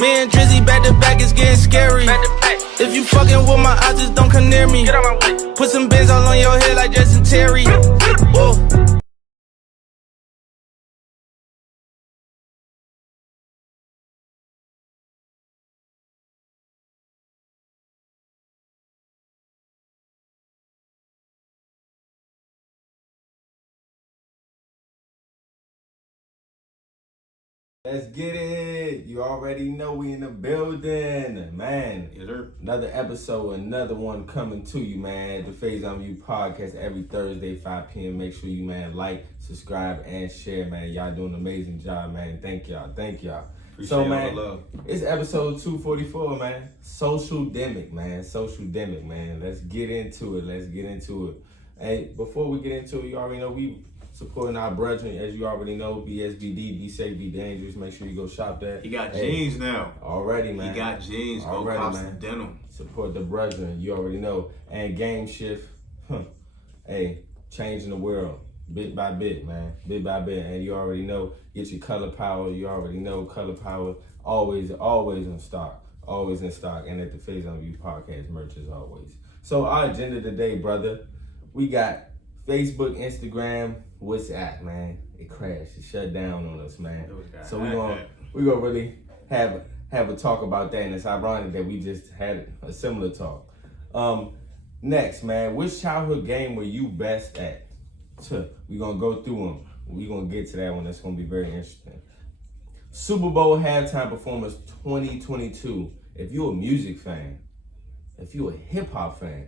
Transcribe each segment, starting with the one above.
Me and Drizzy back to back, it's getting scary. If you fucking with my eyes, just don't come near me. Get out my way. Put some bins all on your head like Justin Terry. Whoa. Let's get it. You already know we in the building, man. Yes, sir. Another episode, another one coming to you, man. The Faison View podcast every Thursday, 5 p.m. Make sure you, man, like, subscribe, and share, man. Y'all doing an amazing job, man. Thank y'all. Appreciate man, all the love. It's episode 244, man. Socialdemic, man. Let's get into it. Hey, before we get into it, you already know we supporting our brethren, as you already know, BSBD, be safe, be dangerous. Make sure you go shop that. He got jeans now. Already, man. He got jeans. Go cops and denim. Support the brethren, you already know. And Game Shift, hey, changing the world bit by bit, man. Bit by bit. And you already know, get your color power. You already know color power. Always in stock. Always in stock. And at the Faison View podcast, merch as always. So our agenda today, brother, we got Facebook, Instagram, WhatsApp, man. It crashed. It shut down on us, man. So we're gonna really have a talk about that, and it's ironic that we just had a similar talk. Next, man, which childhood game were you best at? We're gonna go through them. We're gonna get to that one. That's gonna be very interesting. Super Bowl halftime performance 2022. If you're a music fan, if you're a hip hop fan,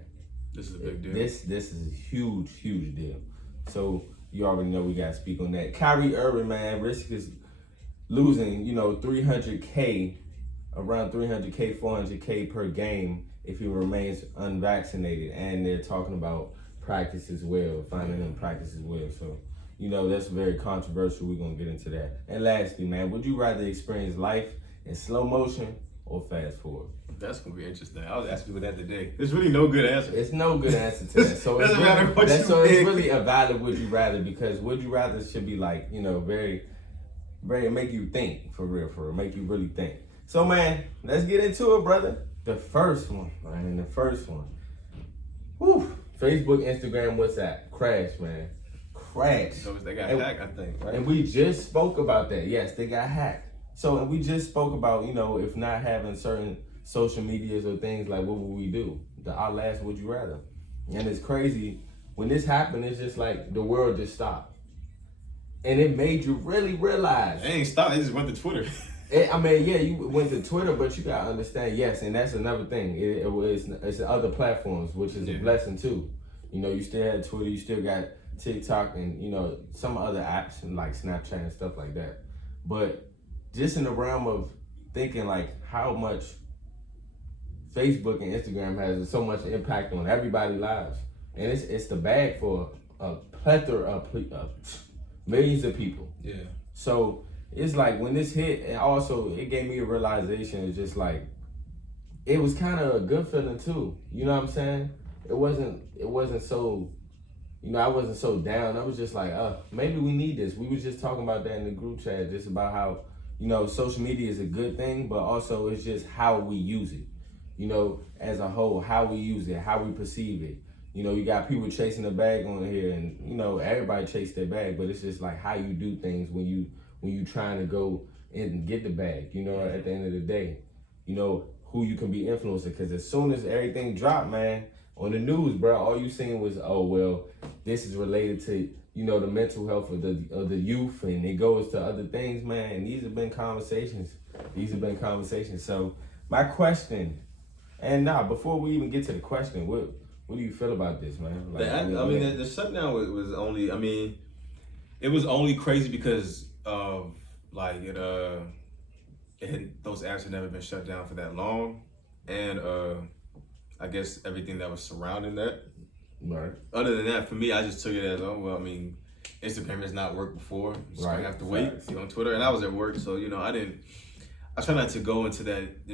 this is a big deal. This is a huge deal. So you already know we gotta speak on that. Kyrie Irving, man, risk is losing, 300K, around 300K, 400K per game if he remains unvaccinated. And they're talking about practice as well, finding him practice as well. So, that's very controversial. We're gonna get into that. And lastly, man, would you rather experience life in slow motion or fast forward? That's gonna be interesting. I was asking for that today. There's really no good answer. It's no good answer to that. So it's really a valid would you rather, because would you rather should be like, very, very make you think for real, make you really think. So man, let's get into it, brother. The first one. Whew. Facebook, Instagram, WhatsApp. Crash, man. Crash. So they got hacked, I think, right? And we just spoke about that. Yes, they got hacked. So and we just spoke about, if not having certain social medias or things, like what would we do? Our last would you rather. And it's crazy. When this happened, it's just like the world just stopped. And it made you really realize. They ain't stopped, they just went to Twitter. You went to Twitter, but you gotta understand, yes, and that's another thing. It's other platforms, which is a blessing too. You still had Twitter, you still got TikTok and, some other apps and like Snapchat and stuff like that. But just in the realm of thinking like how much Facebook and Instagram has so much impact on everybody's lives. And it's the bag for a plethora of millions of people. Yeah. So it's like when this hit, and also it gave me a realization. It's just like, it was kind of a good feeling too. You know what I'm saying? It wasn't so, I wasn't so down. I was just like, maybe we need this. We was just talking about that in the group chat, just about how, social media is a good thing, but also it's just how we use it. As a whole, how we use it, how we perceive it. You got people chasing the bag on here, and everybody chase their bag, but it's just like how you do things when you trying to go and get the bag. At the end of the day, who you can be influencing. Because as soon as everything dropped, man, on the news, bro, all you seen was, oh well, this is related to the mental health of the youth, and it goes to other things, man. And these have been conversations. So my question. And before we even get to the question, what do you feel about this, man? Like, the shutdown was only, it was only crazy because of like those apps had never been shut down for that long, and I guess everything that was surrounding that. Right. Other than that, for me, I just took it as, Instagram has not worked before, so I have to wait. On Twitter, and I was at work, so I I try not to go into that,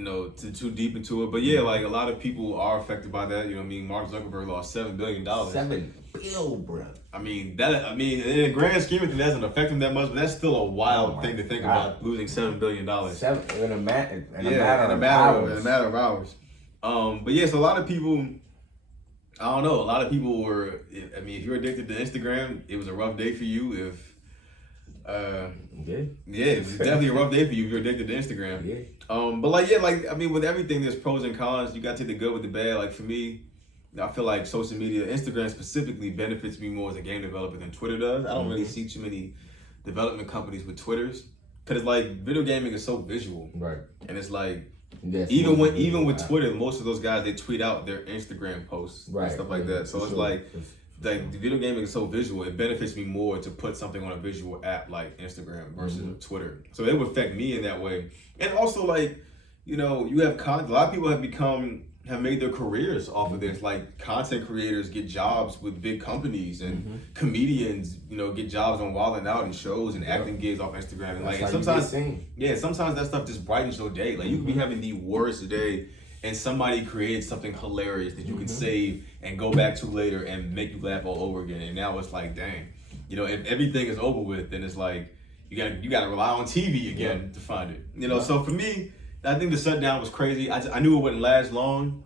too deep into it. But yeah, like a lot of people are affected by that. You know what I mean? Mark Zuckerberg lost $7 billion. $7 billion, bro. I mean, in the grand scheme of things, that doesn't affect him that much, but that's still a wild thing to think about, losing $7 billion. In a matter of hours. But yeah, so a lot of people, I don't know, a lot of people were, if you're addicted to Instagram, it was a rough day for you. It was definitely a rough day for you if you're addicted to Instagram. Yeah. But with everything, there's pros and cons. You got to take the good with the bad. Like for me, I feel like social media, Instagram specifically, benefits me more as a game developer than Twitter does. I don't really see too many development companies with Twitters, because like video gaming is so visual, right? And it's like even with Twitter, most of those guys, they tweet out their Instagram posts and stuff like that. So it's like the video gaming is so visual. It benefits me more to put something on a visual app like Instagram versus Twitter. So it would affect me in that way. And also, like, you have a lot of people have made their careers off of this. Like content creators get jobs with big companies, and comedians, get jobs on Wild 'N Out and shows and acting gigs off Instagram. And sometimes that stuff just brightens your day. Like you could be having the worst day, and somebody created something hilarious that you can save and go back to later and make you laugh all over again. And now it's like, dang, if everything is over with, then it's like you gotta rely on TV again to find it. So for me, I think the shutdown was crazy. I knew it wouldn't last long,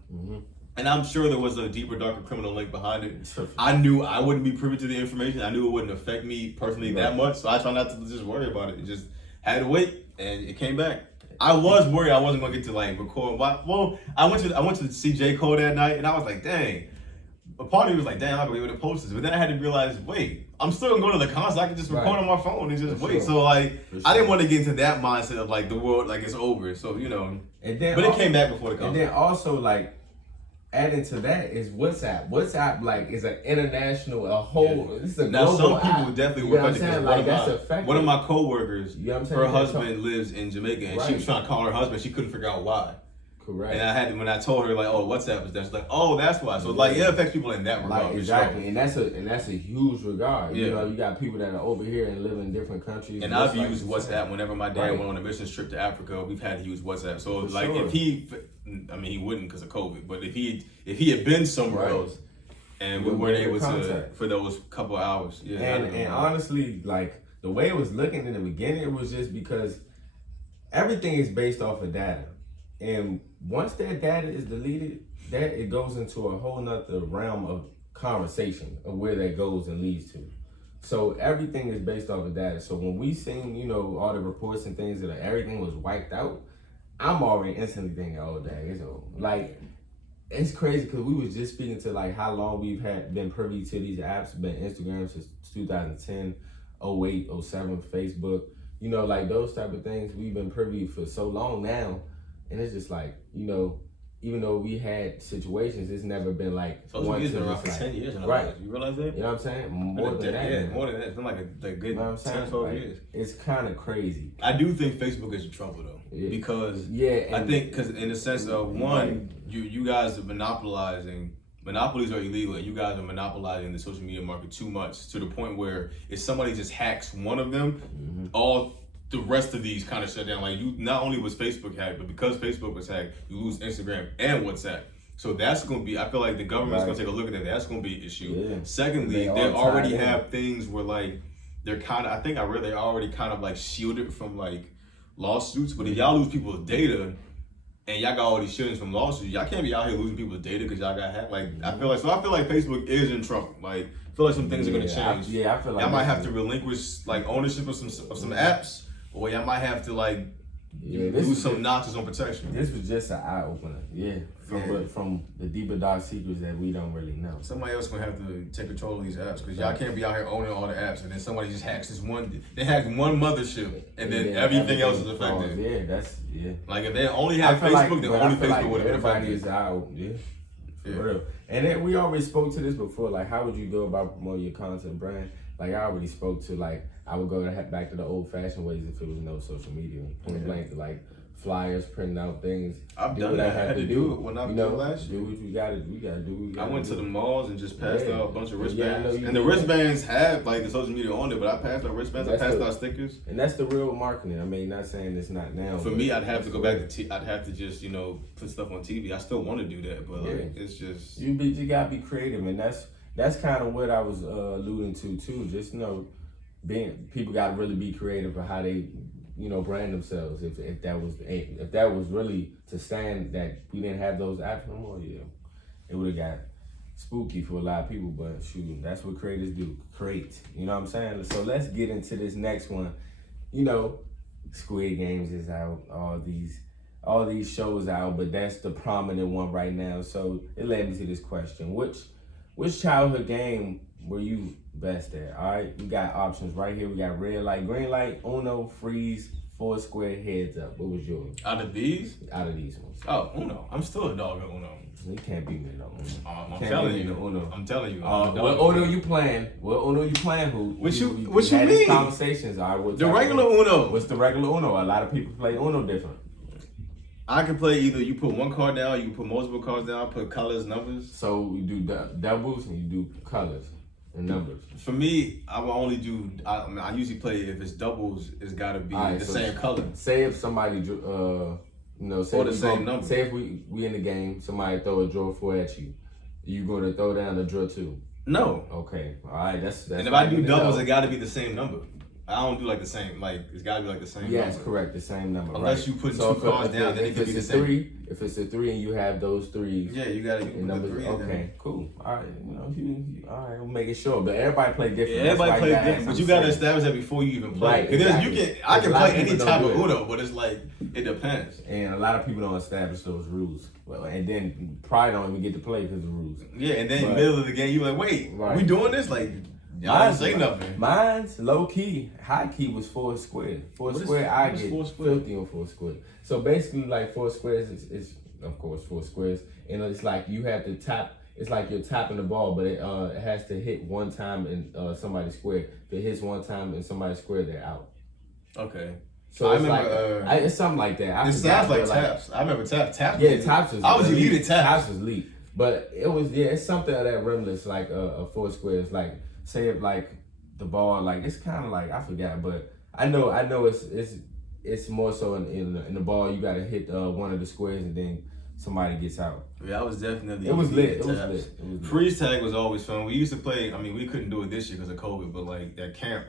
and I'm sure there was a deeper, darker criminal link behind it. I knew I wouldn't be privy to the information. I knew it wouldn't affect me personally that much, so I try not to just worry about it. Just had to wait, and it came back. I was worried I wasn't gonna get to like record. Well, I went to see J. Cole that night, and I was like, dang. A part of me was like, damn, I'm not gonna be able to post this. But then I had to realize, wait, I'm still gonna go to the concert. I can just record on my phone and just wait. So like, I didn't want to get into that mindset of like the world, like it's over. So and then but it came back before the concert. And then also like, adding to that is WhatsApp. WhatsApp like is an international, a whole. Yeah. This is a now global some people app. definitely were affected. One of my coworkers, her husband lives in Jamaica, and she was trying to call her husband. She couldn't figure out why. Correct. And when I told her like, oh, WhatsApp is that, she's like, oh, that's why. So like, it affects people in that regard. Like, exactly, sure. and that's a huge regard. You got people that are over here and live in different countries. And I've used WhatsApp whenever my dad went on a mission trip to Africa. We've had to use WhatsApp. So if he wouldn't because of COVID, but if he had been somewhere else and we weren't able to for those couple of hours, and honestly, like the way it was looking in the beginning, it was just because everything is based off of data. And once that data is deleted, it goes into a whole nother realm of conversation of where that goes and leads to. So everything is based off of data. So when we seen, all the reports and things that everything was wiped out, I'm already instantly thinking, oh dang, it's over. Like, it's crazy because we was just speaking to like how long we've been privy to these apps, been Instagram since 2010, 08, 07, Facebook, like those type of things. We've been privy for so long now. And it's just like, even though we had situations, it's never been like social media's been around for 10 years. Right. You realize that? You know what I'm saying? More than that. Yeah, more than that. It's been like a good 10, 12 years. It's kind of crazy. I do think Facebook is in trouble though. Yeah. Because I think in the sense of one, you guys are monopolizing. Monopolies are illegal, and you guys are monopolizing the social media market too much to the point where if somebody just hacks one of them, all the rest of these kind of shut down. Like not only was Facebook hacked, but because Facebook was hacked, you lose Instagram and WhatsApp. So that's going to be, I feel like the government's going to take a look at that. That's going to be an issue. Yeah. Secondly, they already have things where like, they're kind of, I think I read they're already kind of like shielded from like lawsuits. But if y'all lose people's data and y'all got all these shieldings from lawsuits, y'all can't be out here losing people's data because y'all got hacked. Like, I feel like Facebook is in trouble. Like, I feel like some things are going to change. I feel like y'all might have to relinquish like ownership of some apps. Or y'all might have to like lose some notches on protection. This was just an eye opener, from the deeper dark secrets that we don't really know. Somebody else gonna have to take control of these apps because y'all can't be out here owning all the apps and then somebody just hacks this one. They hack one mothership and then everything else is affected. Like if they only had Facebook, then only Facebook would have been affected. Everybody is eye open, for real. And then we already spoke to this before. Like, how would you go about promoting your content brand? Like I already spoke to, like I would go back to the old-fashioned ways if it was no social media. Point blank, like flyers, printing out things. I've done that. I had to do it when I was last year. Do what you gotta do. You gotta do what you gotta I went to the malls and just passed out a bunch of wristbands. Yeah, and the wristbands have like the social media on it, but I passed out wristbands. I passed out stickers. And that's the real marketing. I mean, not saying it's not now. For me, I'd have to go back to I'd have to just, put stuff on TV. I still want to do that, but like, it's just you gotta be creative, and that's kind of what I was alluding to too. Just people got to really be creative for how they, brand themselves. If that was really to stand that we didn't have those apps no more, it would have got spooky for a lot of people. But shoot, that's what creators do, create. You know what I'm saying? So let's get into this next one. Squid Games is out. All these shows out, but that's the prominent one right now. So it led me to this question: Which childhood game were you best at? All right, we got options right here. We got red light, green light, Uno, freeze, Foursquare, heads up. What was yours? Out of these ones. Oh, Uno. I'm still a dog at Uno. You can't beat me no Uno. I'm telling you. What Uno you playing? Who? What you mean? These conversations. All right, the regular Uno. What's the regular Uno? A lot of people play Uno different. I can play either you put one card down, you can put multiple cards down, put colors, numbers. So you do doubles and you do colors and numbers. For me, I will only do. I usually play if it's doubles. It's got to be the same color. Say if somebody, say or the same number. Say if we in the game, somebody throw a draw 4 at you, you gonna throw down a draw 2? No. Okay. All right. That's. And if I do doubles, it got to be the same number. I don't do like the same. Like it's got to be like the same. Yes, number. correct. The same number. Unless right. you put two cards down, then it could be the same. 3, if it's a 3 and you have those 3s. Yeah, you got to put numbers. the 3 Okay, cool. All right. All right. We'll make it sure. But everybody play different. Yeah, everybody play different. But you got to establish that before you even play. Right. Exactly. I can play any type of Uno, but it's like it depends. And a lot of people don't establish those rules. Well, and then probably don't even get to play because of the rules. Yeah, and then in the middle of the game, you're like, wait, we doing this? Like, y'all didn't say nothing. Mine's low key, high key was Foursquare. Foursquare, I get filthy on Foursquare. So basically, like Foursquare is of course 4 squares, and it's like you have to tap. It's like you're tapping the ball, but it has to hit one time in somebody's square. If it hits one time in somebody's square, they're out. Okay. So it's it's something like that. It sounds like taps. I remember taps. Yeah, taps is. I was elite at taps. Taps is elite, but it was it's something of that remnants like a Foursquare. It's like say if like the ball like it's kind of like I forgot, but I know it's more so in the ball you got to hit one of the squares and then somebody gets out. Yeah, I was definitely. It was lit. It was lit. Freeze tag was always fun. We used to play. I mean, we couldn't do it this year because of COVID, but like at camp,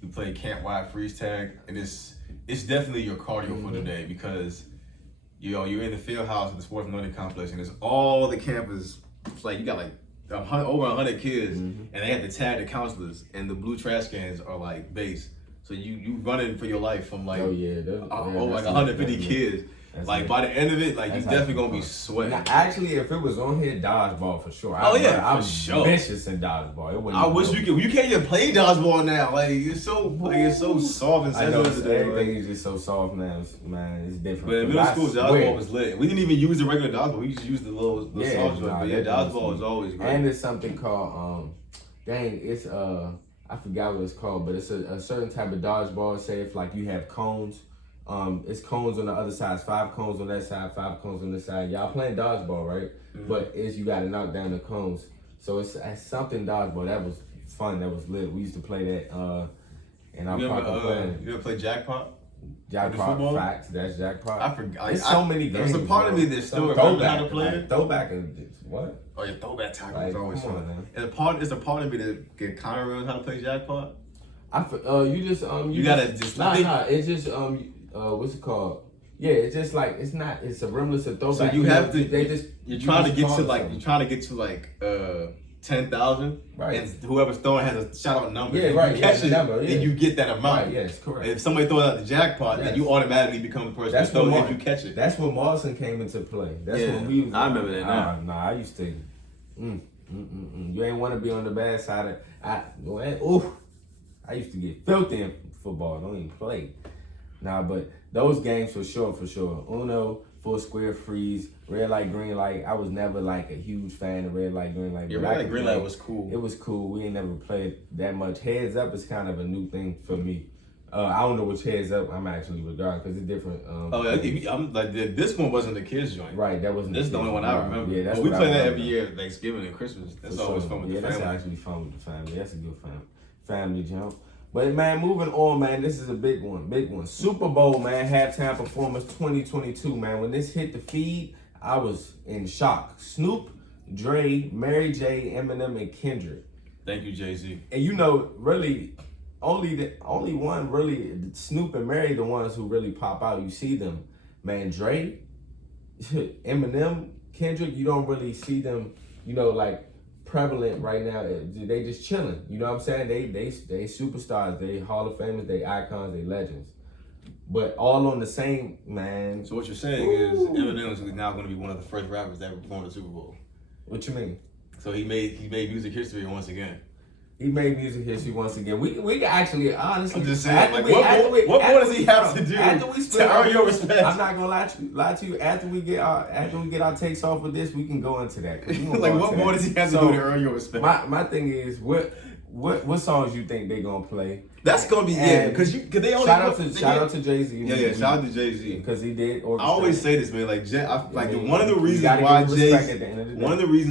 we played camp wide freeze tag, and it's definitely your cardio for the day because you're in the field house at the sports learning complex, and it's all the campers. It's like you got like over 100 kids, and they have to tag the counselors, and the blue trash cans are like base. So you running for your life from like like 150 kids. Like by the end of it, like you definitely gonna be sweating. Now, actually, if it was on here, dodgeball for sure. I'm sure. Vicious in dodgeball. I wish you can't even play dodgeball now. Like it's so soft and sensitive today. Everything is just so soft now, man. It's different. But in middle school, dodgeball was lit. We didn't even use the regular dodgeball. We just used the soft joint. But dodgeball was always great. And there's something called it's I forgot what it's called, but it's a certain type of dodgeball. Say if like you have cones. It's cones on the other side. It's 5 cones on that side, 5 cones on this side. Y'all playing dodgeball, right? Mm-hmm. But you got to knock down the cones. So it's something dodgeball. That was fun. That was lit. We used to play that. And I'm probably playing. You ever play jackpot? Jackpot, facts. That's jackpot. I forgot. There's so many games. There's a part of me that still remember how to play it. Throwback and what? Oh yeah, throwback tackle was always fun. And it's a part of me that kind of remembers how to play jackpot. You gotta just it's just what's it called? Yeah, it's just like it's a remnants of throwback. So you have to. You're trying to get to like 10,000, right? And whoever's throwing has a shout out number. Yeah, right. You catch it, number, then you get that amount. Right, yes, correct. And if somebody throws out the jackpot, then you automatically become the person who throws if you catch it. That's when Morrison came into play. That's when we was. I remember that now. Nah, I used to. You ain't want to be on the bad side of. I used to get filthy in football. Don't even play. Nah, but those games for sure. Uno, Foursquare, freeze, red light, green light. I was never like a huge fan of red light, green light. Yeah, red light, green light was cool. It was cool. We ain't never played that much. Heads up is kind of a new thing for me. I don't know which Heads Up I'm actually regarding because it's different. I'm like this one wasn't the kids joint. Right, that wasn't. This is the only one I remember. Yeah, that's we what play I that remember. every year, Thanksgiving and Christmas. That's always fun with the family. That's actually fun with the family. That's a good family jump. But man, moving on, man, this is a big one. Super Bowl, man, halftime performance 2022, man. When this hit the feed, I was in shock. Snoop, Dre, Mary J, Eminem, and Kendrick. Thank you, JayZ. And you know, really, only one really, Snoop and Mary, the ones who really pop out. You see them, man. Dre, Eminem, Kendrick, you don't really see them, you know, like prevalent right now. They just chilling. You know what I'm saying? They superstars. They Hall of Famers. They icons. They legends. But all on the same, man. So what you're saying is Eminem is now going to be one of the first rappers that ever performed the Super Bowl. What you mean? So he made music history once again. He made music history once again. We can actually, honestly, I'm just saying, like, what more does he have to do to earn your respect? I'm not gonna lie to you. After we get our takes off with this, we can go into that. Like, what more does he have to do to earn your respect? My thing is, what songs you think they gonna play? That's gonna be because they only shout out to JayZ. Yeah, shout out to JayZ because he did. I always say this, man. One of the reasons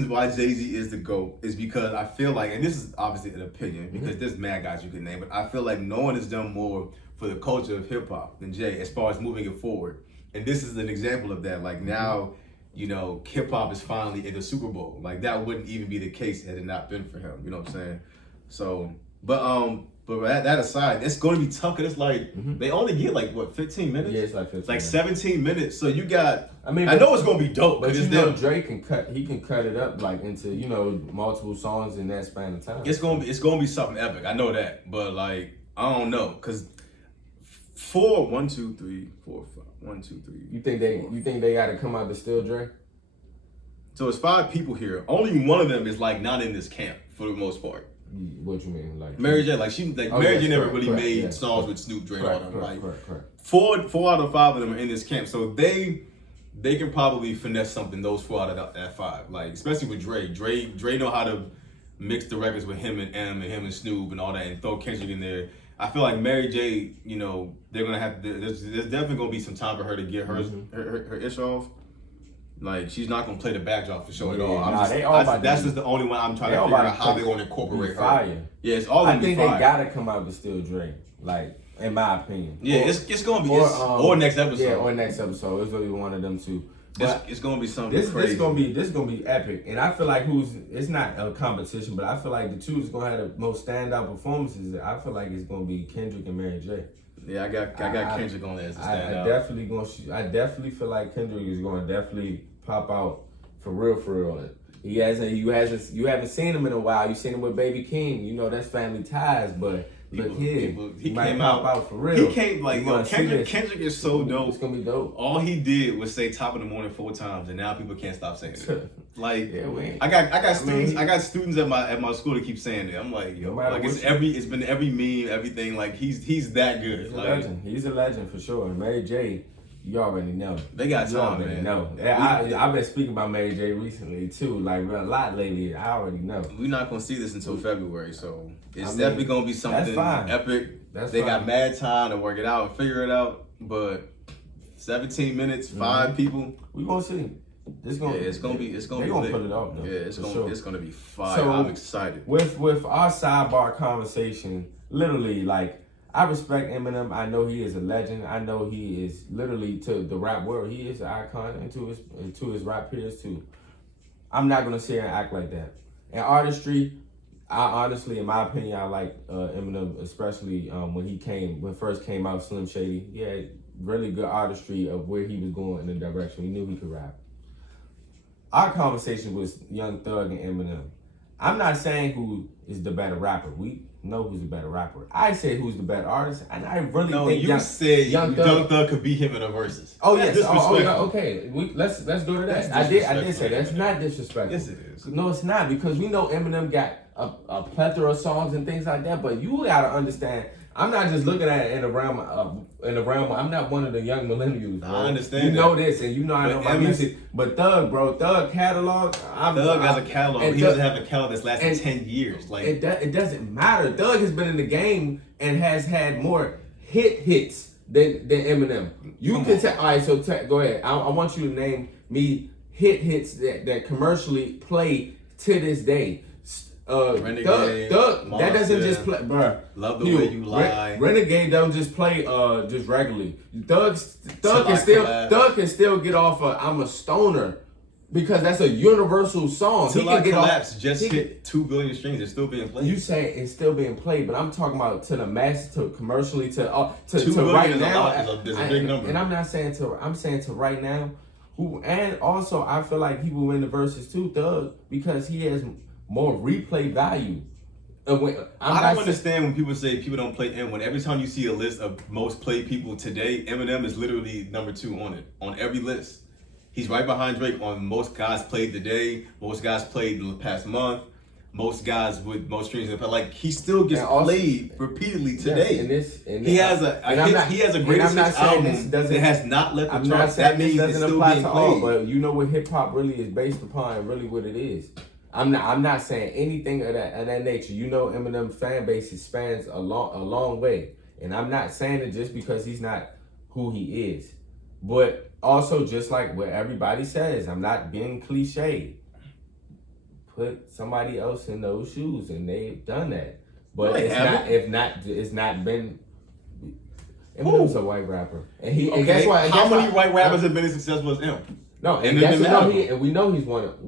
why JayZ is the GOAT is because I feel like, and this is obviously an opinion because there's mad guys you can name, but I feel like no one has done more for the culture of hip hop than Jay as far as moving it forward. And this is an example of that. Like now, you know, hip hop is finally in the Super Bowl. Like that wouldn't even be the case had it not been for him. You know what I'm saying? So, but that aside, it's going to be tough. Cause it's like they only get like what 15 minutes. Yeah, it's like 15. Like 17 minutes. So you got. I mean, I know it's going to be dope. But you know, Drake can cut it up like into multiple songs in that span of time. It's going to be something epic. I know that, but like I don't know, cause 1, 2, 3, 4, 5. 1, 2, 3. You think they got to come out to steal Drake? So it's 5 people here. Only one of them is like not in this camp for the most part. What you mean, like Mary J? Mary J never really made songs with Snoop, Dre, all them. Correct. 4 out of 5 of them are in this camp, so they can probably finesse something. Those 4 out of that 5, like especially with Dre. Dre know how to mix the records with him and M and him and Snoop and all that, and throw Kendrick in there. I feel like Mary J, you know, they're gonna have to. There's definitely gonna be some time for her to get her ish off. Like she's not gonna play the backdrop for sure at all. That's just the only one I'm trying to figure out how they're gonna incorporate her. Fire. Yeah, it's all gonna be fire. I think they gotta come out to steal Drake. Like in my opinion. Yeah, it's gonna be or next episode. Yeah, or next episode. It's gonna be one of them two. It's gonna be something crazy. This gonna be epic, and I feel like it's not a competition, but I feel like the two is gonna have the most standout performances. I feel like it's gonna be Kendrick and Mary J. Yeah, I got Kendrick on there as a standout. I definitely feel like Kendrick is gonna definitely pop out for real. You haven't seen him in a while. You seen him with Baby King. You know that's family ties, but. Look here, he might came pop out for real. He came like Kendrick is so dope. It's gonna be dope. All he did was say "top of the morning" 4 times, and now people can't stop saying it. Like yeah, I got students. I got students at my school that keep saying it. I'm like, yo, like it's been every meme, everything. Like he's that good. He's a legend for sure. Mary J. You already know. They got time, man. No, I've been speaking about Mary J recently too, like a lot lately. I already know. We're not gonna see this until February, so it's definitely gonna be something epic. They got mad time to work it out and figure it out. But 17 minutes, 5 people. We gonna see. It's gonna be. They gonna put it off though. Yeah, it's gonna be fire. So, I'm excited. With our sidebar conversation, literally like. I respect Eminem. I know he is a legend. I know he is literally to the rap world. He is an icon, and to his rap peers too. I'm not gonna sit here and act like that. In artistry, I honestly, in my opinion, I like Eminem, especially when first came out, Slim Shady. He had really good artistry of where he was going in the direction. He knew he could rap. Our conversation was Young Thug and Eminem. I'm not saying who is the better rapper. We know who's the better rapper. I say who's the better artist, and I really think you said Young Thug could beat him in a versus. Oh yes, okay. Let's go to that. I did say that's not disrespectful. Yes, it is. No, it's not, because we know Eminem got a plethora of songs and things like that. But you gotta understand, I'm not just looking at it in the realm. I'm not one of the young millennials. Bro. I understand. You know this, and you know I know my music. But Thug catalog. Thug has a catalog. He doesn't have a catalog that's lasted 10 years. Like it doesn't matter. Thug has been in the game and has had more hits than Eminem. You can tell. All right, so go ahead. I want you to name me hits that commercially play to this day. Renegade, Thug, that doesn't just play, bruh. Love the way you lie. Renegade don't just play just regularly. Thug can still get off of I'm a stoner because that's a universal song. Till I Collapse just hit 2 billion streams. It's still being played. You say it's still being played, but I'm talking about to the masses, to commercially, to 2 billion right now. is a big number. And I'm saying to right now. And also I feel like he will win the verses too, Thug, because he has more replay value. I don't understand when people say people don't play M. When every time you see a list of most played people today, Eminem is literally number 2 on it, on every list. He's right behind Drake on most guys played today, most guys played the past month, most guys with most streams. Like he still gets played repeatedly today. He has a greatest hits album that has not left the charts. That means it's still being played. But you know what hip hop really is based upon, really what it is. I'm not saying anything of that nature. You know, Eminem fan base spans a long way, and I'm not saying it just because he's not who he is, but also just like what everybody says, I'm not being cliche. Put somebody else in those shoes, and they've done that. But it's not been. Eminem's a white rapper, and guess what? How many white rappers have been as successful as him? No, and we know he's one of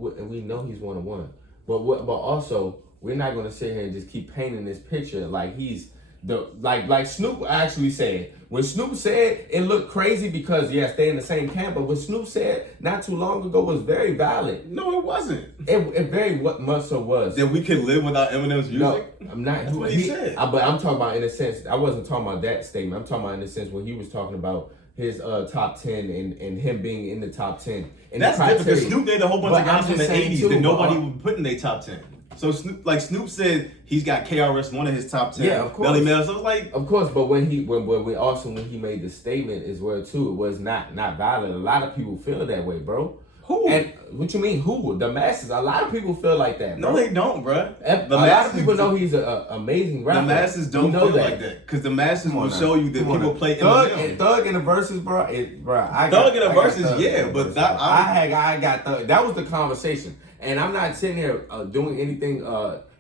one. But also we're not gonna sit here and just keep painting this picture like he's like Snoop actually said. When Snoop said it looked crazy because yes, they in the same camp, but what Snoop said not too long ago was very valid. No, it wasn't. It very much so was. That we could live without Eminem's music? No, I'm not. That's what he said. But I'm talking about in a sense. I wasn't talking about that statement. I'm talking about in the sense where he was talking about his top 10 and him being in the top 10. And that's different because Snoop named a whole bunch of guys from the 80s that nobody would put in their top 10. So Snoop said he's got KRS one of his top 10. Yeah, of course. Belly Mel, so it's like, of course, but when he made the statement as well too, it was not valid. A lot of people feel that way, bro. Who? And what you mean who? The masses. A lot of people feel like that, bro. No, they don't, bro. A lot of people know he's an amazing rapper. The masses don't feel like that because the masses will show you that people play Thug in the verses, bro. Thug in the verses, yeah, but I got Thug. That was the conversation, and I'm not sitting here doing anything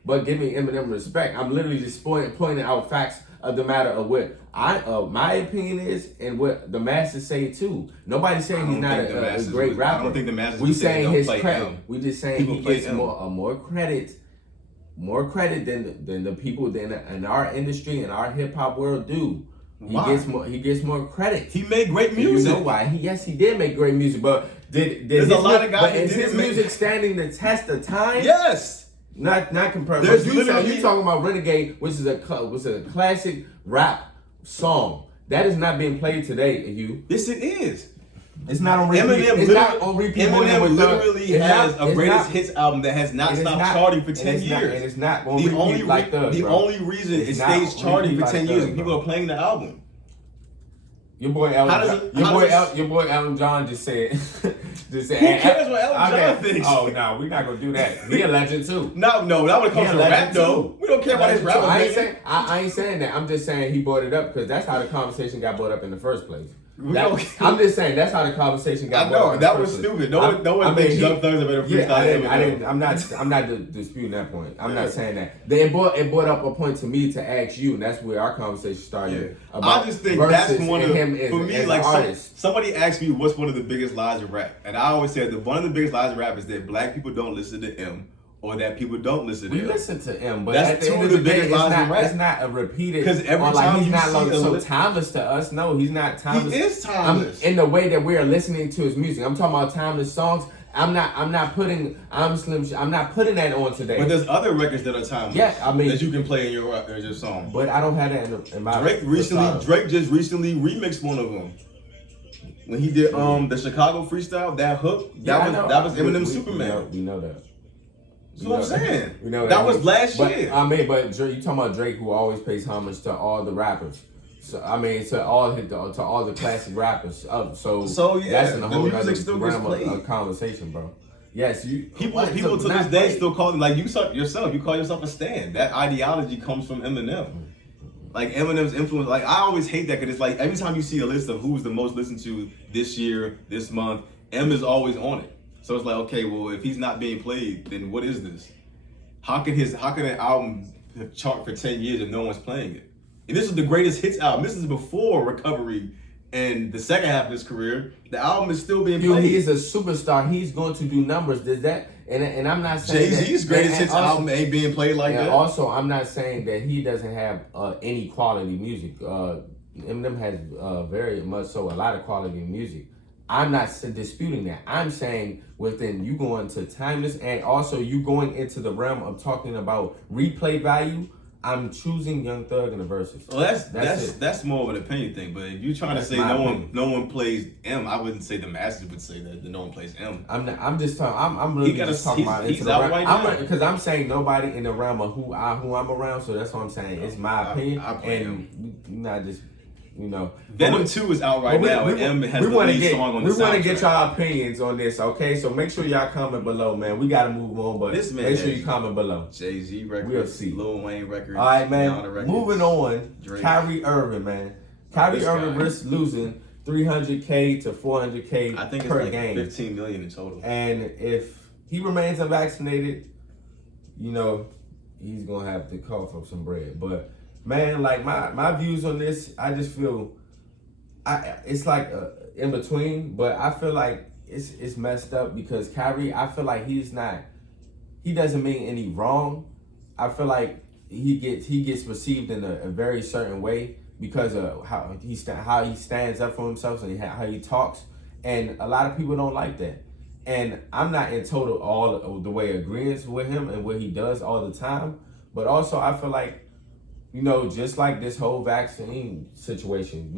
but giving Eminem respect. I'm literally just pointing out facts of the matter of what my opinion is and what the masses say too. Nobody's saying he's not a great rapper. I don't think the masses. We saying his credit. We just saying he gets more credit than the people in our industry and our hip hop world do. Why? He gets more credit. He made great music. You know why? He did make great music, but there's a lot of guys. Is his music standing the test of time? Yes. Not compared. You talking about Renegade, which is a classic rap song that is not being played today. Yes, it is. It's not on repeat. Eminem literally has a greatest hits album that has not stopped charting for 10 years. And it's not on repeat like Thug. The only reason it stays charting for 10 years is people are playing the album. Your boy Elton John just said. Who cares what Elton John thinks? Oh no, we're not gonna do that. He a legend too. No, that would come from rap though. We don't care about his rap. I ain't saying that. I'm just saying he brought it up because that's how the conversation got brought up in the first place. I'm just saying that's how the conversation got brought up. I know that was stupid. No one thinks Young Thug's a better freestyle. I'm not disputing that point. I'm not saying that. It brought up a point to me to ask you, and that's where our conversation started. Yeah. I just think that's one of for me like somebody asked me what's one of the biggest lies of rap, and I always said that one of the biggest lies of rap is that black people don't listen to M. Or that people don't listen to him. We listen to him, but that's two of the biggest lies in rap. It's not a repeated. Because every time he's not so timeless to us. No, he's not timeless. He is timeless in the way that we are listening to his music. I'm talking about timeless songs. I'm not putting that on today. But there's other records that are timeless. Yeah, I mean that you can play in your song. But I don't have that in my. Drake just recently remixed one of them. When he did the Chicago freestyle, that hook, that was Eminem's Superman. We know that. That's what I'm saying. That was last year. But you talking about Drake, who always pays homage to all the rappers. So to all the classic rappers. So yeah, that's in a whole other realm of conversation, bro. Yes, people to this day still call him like you yourself. You call yourself a stan. That ideology comes from Eminem. Like Eminem's influence, like I always hate that because it's like every time you see a list of who's the most listened to this year, this month, M is always on it. So it's like, okay, well, if he's not being played, then what is this? How can an album chart for 10 years if no one's playing it? And this is the greatest hits album. This is before Recovery and the second half of his career. The album is still being played. He is a superstar. He's going to do numbers. Does that? And I'm not saying JayZ's greatest hits album ain't being played like that. Also, I'm not saying that he doesn't have any quality music. Eminem has very much so a lot of quality music. I'm not disputing that. I'm saying within you going to timeless and also you going into the realm of talking about replay value. I'm choosing Young Thug in the verses. Well, that's more of an opinion thing. But if you're trying to say no one plays M, I wouldn't say the masses would say that no one plays M. I'm just talking. I'm really just talking about he's out right now because I'm saying nobody in the realm of who I'm around. So that's what I'm saying. It's my opinion, and not just. Venom 2 is out right now, and M has the lead song on the soundtrack. We want to get y'all opinions on this, okay? So make sure y'all comment below, man. We got to move on, but make sure you comment below. JayZ records, we'll see. Lil Wayne records. All right, man. Records, moving on. Drake. Kyrie Irving, man. Kyrie Irving risks losing $300K to $400K I think it's per like game. $15 million in total. And if he remains unvaccinated, he's going to have to cough up some bread. But man, like my views on this, I just feel it's like in between, but I feel like it's messed up because Kyrie, I feel like he doesn't mean any wrong. I feel like he gets received in a very certain way because of how he stands up for himself and how he talks, and a lot of people don't like that. And I'm not in total all the way agreeance with him and what he does all the time, but also I feel like, just like this whole vaccine situation,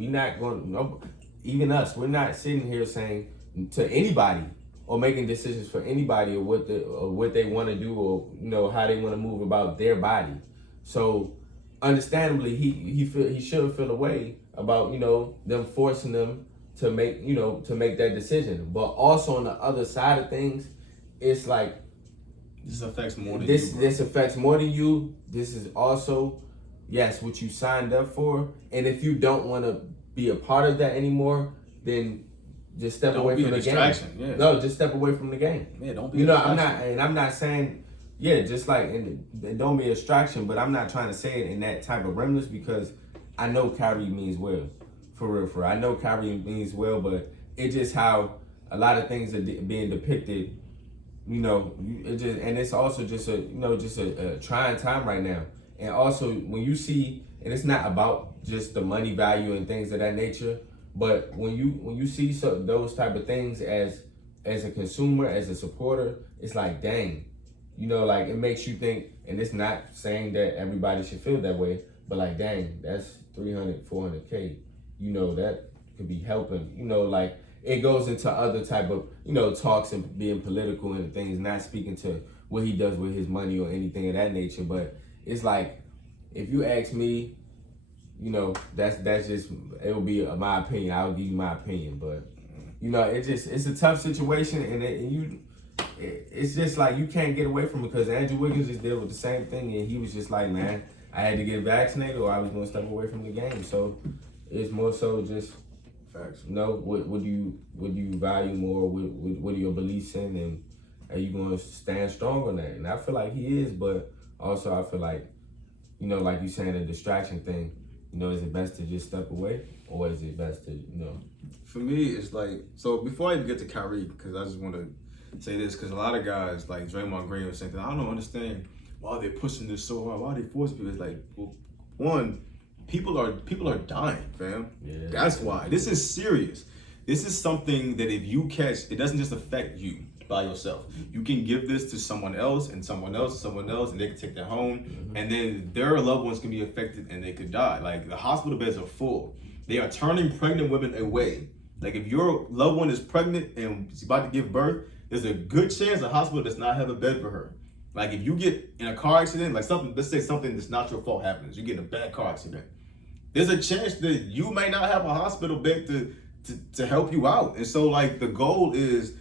even us, we're not sitting here saying to anybody or making decisions for anybody or what they want to do or how they want to move about their body. So understandably, he should feel a way about them forcing them to make that decision. But also on the other side of things, it's like this affects more than you. This affects more than you. This is also what you signed up for, and if you don't want to be a part of that anymore, then just step away from the game. Yeah. No, just step away from the game. Yeah, don't be. I'm not saying just like and don't be a distraction, but I'm not trying to say it in that type of remnants because I know Kyrie means well, for real. I know Kyrie means well, but it's just how a lot of things are being depicted. It's also just a trying time right now. And also, when you see, and it's not about just the money value and things of that nature, but when you see those type of things as a consumer, as a supporter, it's like, dang, like it makes you think, and it's not saying that everybody should feel that way, but like, dang, that's 300, 400K, that could be helping, like it goes into other type of, talks and being political and things, not speaking to what he does with his money or anything of that nature, but it's like, if you ask me, that's just, it would be my opinion. I would give you my opinion, but it's a tough situation, and it's just like you can't get away from it because Andrew Wiggins just dealt with the same thing, and he was just like, man, I had to get vaccinated or I was going to step away from the game. So it's more so just facts. What do you value more? What are your beliefs in, and are you going to stand strong on that? And I feel like he is, but also I feel like, like you saying, a distraction thing, is it best to just step away or is it best to, For me, it's like, so before I even get to Kyrie, because I just want to say this, because a lot of guys like Draymond Green or something, I don't understand why they're pushing this so hard, why they forcing people. It's like, well, one, people are dying, fam. Yeah. That's why. This is serious. This is something that if you catch, it doesn't just affect you by yourself. You can give this to someone else and someone else and someone else, and they can take that home, and then their loved ones can be affected and they could die. Like, the hospital beds are full. They are turning pregnant women away. Like, if your loved one is pregnant and she's about to give birth, there's a good chance the hospital does not have a bed for her. Like, if you get in a car accident, like let's say something that's not your fault happens, you get in a bad car accident, there's a chance that you may not have a hospital bed to help you out. And so, like, the goal is,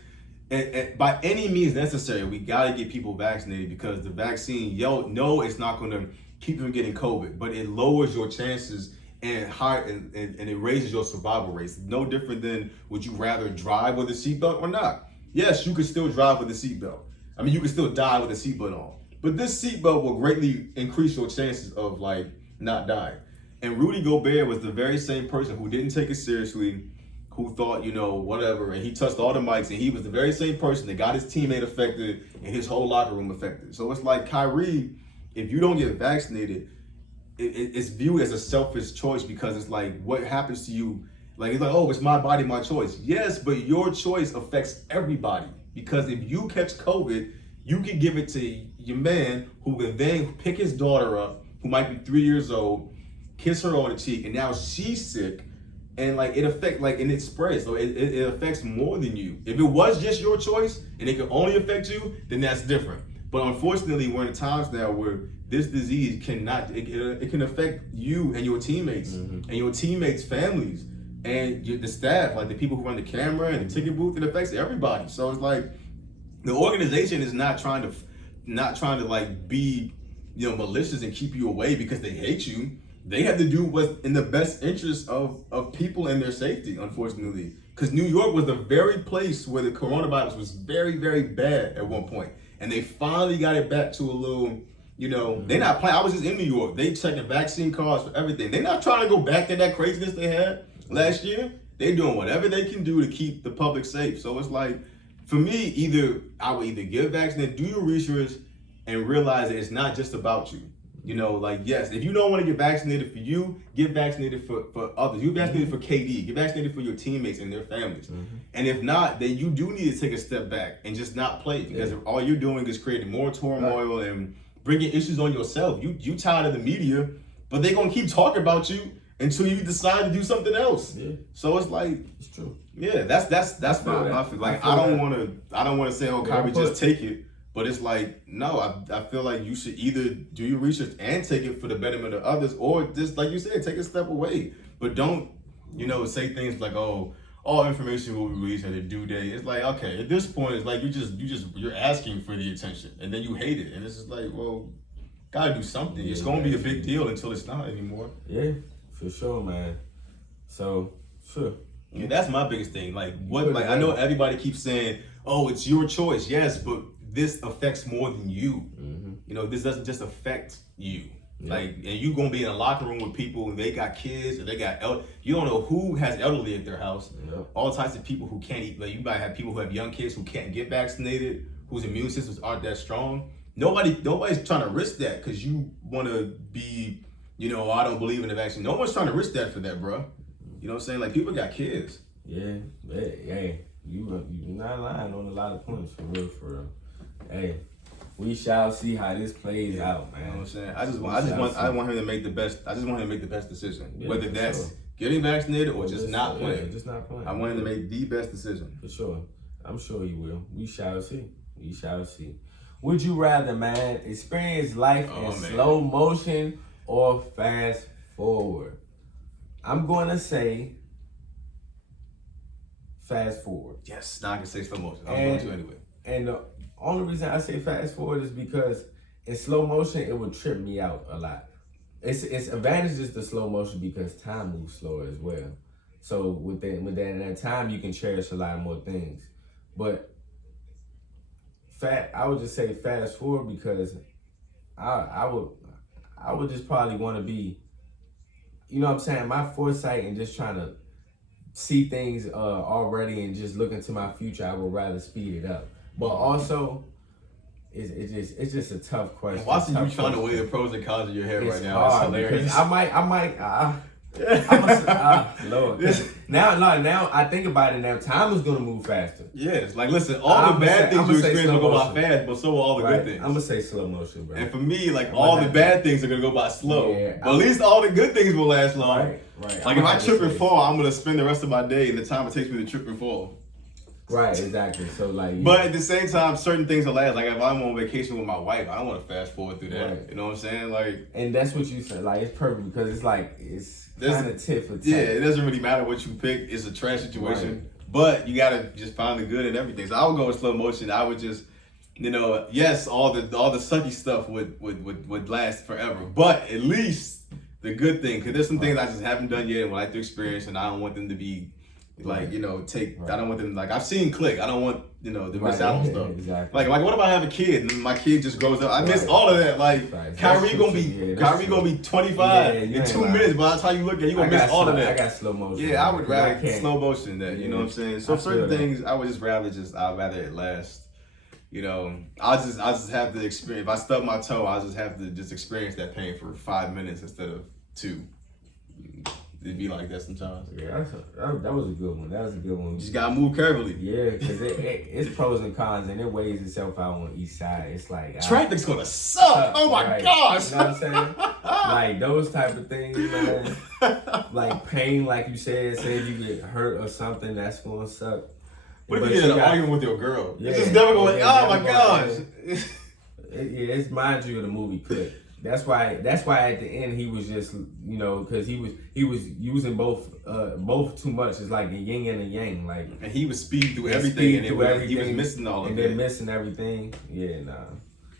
by any means necessary, we gotta get people vaccinated because the vaccine, it's not gonna keep you from getting COVID, but it lowers your chances and it raises your survival rates. No different than would you rather drive with a seatbelt or not? Yes, you could still drive with a seatbelt. I mean, you could still die with a seatbelt on. But this seatbelt will greatly increase your chances of like not dying. And Rudy Gobert was the very same person who didn't take it seriously, who thought, you know, whatever, and he touched all the mics, and he was the very same person that got his teammate affected and his whole locker room affected. So it's like Kyrie, if you don't get vaccinated, it's viewed as a selfish choice because it's like, what happens to you? Like, it's like, oh, it's my body, my choice. Yes, but your choice affects everybody because if you catch COVID, you can give it to your man who can then pick his daughter up, who might be 3 years old, kiss her on the cheek, and now she's sick, and like it and it spreads. So it affects more than you. If it was just your choice and it could only affect you, then that's different. But unfortunately, we're in times now where this disease it can affect you and your teammates and your teammates' families and the staff, like the people who run the camera and the ticket booth. It affects everybody. So it's like the organization is not trying to like be, you know, malicious and keep you away because they hate you. They have to do what's in the best interest of people and their safety, unfortunately. Because New York was the very place where the coronavirus was very, very bad at one point. And they finally got it back to a little, you know, they're not playing. I was just in New York. They checking vaccine cards for everything. They're not trying to go back to that craziness they had last year. They're doing whatever they can do to keep the public safe. So it's like, for me, I would either get vaccinated, do your research, and realize that it's not just about you. You know, like, yes, if you don't want to get vaccinated for you, get vaccinated for others. You vaccinated for KD, get vaccinated for your teammates and their families. And if not, then you do need to take a step back and just not play because all you're doing is creating more turmoil and bringing issues on yourself. You tired of the media, but they're going to keep talking about you until you decide to do something else. Yeah. So it's like, it's true. Yeah, that's fine. I feel like I don't want to say, oh, Kyrie, just take it. But it's like, no, I feel like you should either do your research and take it for the betterment of others, or just, like you said, take a step away. But don't, you know, say things like, oh, all information will be released at a due date. It's like, okay, at this point, it's like you're asking for the attention, and then you hate it, and it's just like, well, gotta do something. Yeah, it's gonna be a big deal until it's not anymore. Yeah, for sure, man. So, sure. Yeah, that's my biggest thing. Like, I know everybody keeps saying, oh, it's your choice. Yes, but this affects more than you. You know, this doesn't just affect you. Like, and you gonna be in a locker room with people and they got kids or they got you don't know who has elderly at their house. All types of people who can't eat. Like, you might have people who have young kids who can't get vaccinated, whose immune systems aren't that strong. Nobody's trying to risk that because you want to be, you know, I don't believe in the vaccine. No one's trying to risk that for that, bro. You know what I'm saying? Like, people got kids. Yeah, hey, you're not lying on a lot of points, for real. Hey, we shall see how this plays out, man. You know what I'm saying? I want him to make the best. I just want him to make the best decision, whether that's getting vaccinated or just not playing. Just not playing. I want him to make the best decision. For sure. I'm sure he will. We shall see. Would you rather, man, experience life in slow motion or fast forward? I'm going to say fast forward. Yes, now I can say slow motion. I'm going to anyway. And the only reason I say fast forward is because in slow motion, it would trip me out a lot. It's advantages to slow motion because time moves slower as well. So within that time, you can cherish a lot more things. But I would just say fast forward because I would just probably want to be, you know what I'm saying, my foresight and just trying to see things already and just look into my future. I would rather speed it up. But also, it's just a tough question. Watching you trying to weigh the pros and cons in your head right now, it's hilarious. I might. Lord. Now I think about it now. Time is gonna move faster. Yes, like listen, all the bad things you experience will go by fast, but so will all the good things. I'm gonna say slow motion, bro. And for me, like all the bad things are gonna go by slow. Yeah, but at least all the good things will last long. Right. Like if I trip and fall, I'm gonna spend the rest of my day in the time it takes me to trip and fall. Right, exactly. So like, but at the same time, certain things will last. Like if I'm on vacation with my wife, I don't want to fast forward through that. Right. You know what I'm saying? Like, and that's what you said. Like, it's perfect because it's like it's kind of tit for tat. Yeah, it doesn't really matter what you pick. It's a trash situation, but you gotta just find the good in everything. So I would go with slow motion. I would just yes, all the sucky stuff would last forever, but at least the good thing, because there's some things I just haven't done yet and would like to experience, and I don't want them to be like, I don't want them, like, I've seen Click. I don't want, to miss out on stuff. Exactly. Like, what if I have a kid and my kid just grows up? I miss all of that. Like, Kyrie gonna be 25 in 2 minutes. By the time you look at it, you gonna miss all of that. I got slow motion. Yeah, I would rather slow motion that. You know what I'm saying? So certain things, I would just rather I'd rather it last. I just have to experience. If I stub my toe, I just have to just experience that pain for 5 minutes instead of 2. It'd be like that sometimes. Yeah, that was a good one. That was a good one. You just gotta move carefully. Yeah, because it's pros and cons, and it weighs itself out on each side. It's like traffic's gonna suck. Oh my gosh! You know what I'm saying? Like those type of things, man. Like pain, like you said. Say if you get hurt or something, that's gonna suck. What if you get in an argument with your girl? Yeah, it's just never going. Oh my gosh! It's mind you of the movie Click. That's why at the end he was just, because he was using both too much. It's like a yin and a yang, like. And he was speeding through everything, and he was missing all of it. And then missing everything. Yeah, nah.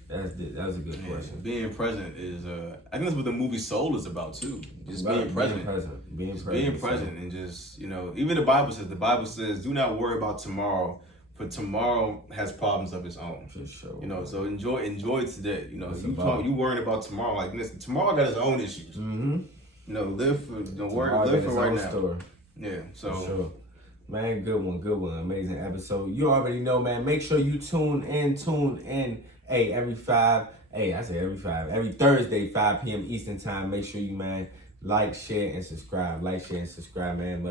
That was a good question. Being present is, I think that's what the movie Soul is about too. Just being present. Being present, and just, even the Bible says, do not worry about tomorrow, for tomorrow has problems of its own. For sure. So enjoy today. You worrying about tomorrow, like, listen, tomorrow got its own issues. Mm-hmm. Live for right now. Story. Yeah. So. For sure. Man, good one. Amazing episode. You already know, man. Make sure you tune in. Hey, every Thursday, 5 p.m. Eastern time. Make sure you, man, like, share, and subscribe. Man.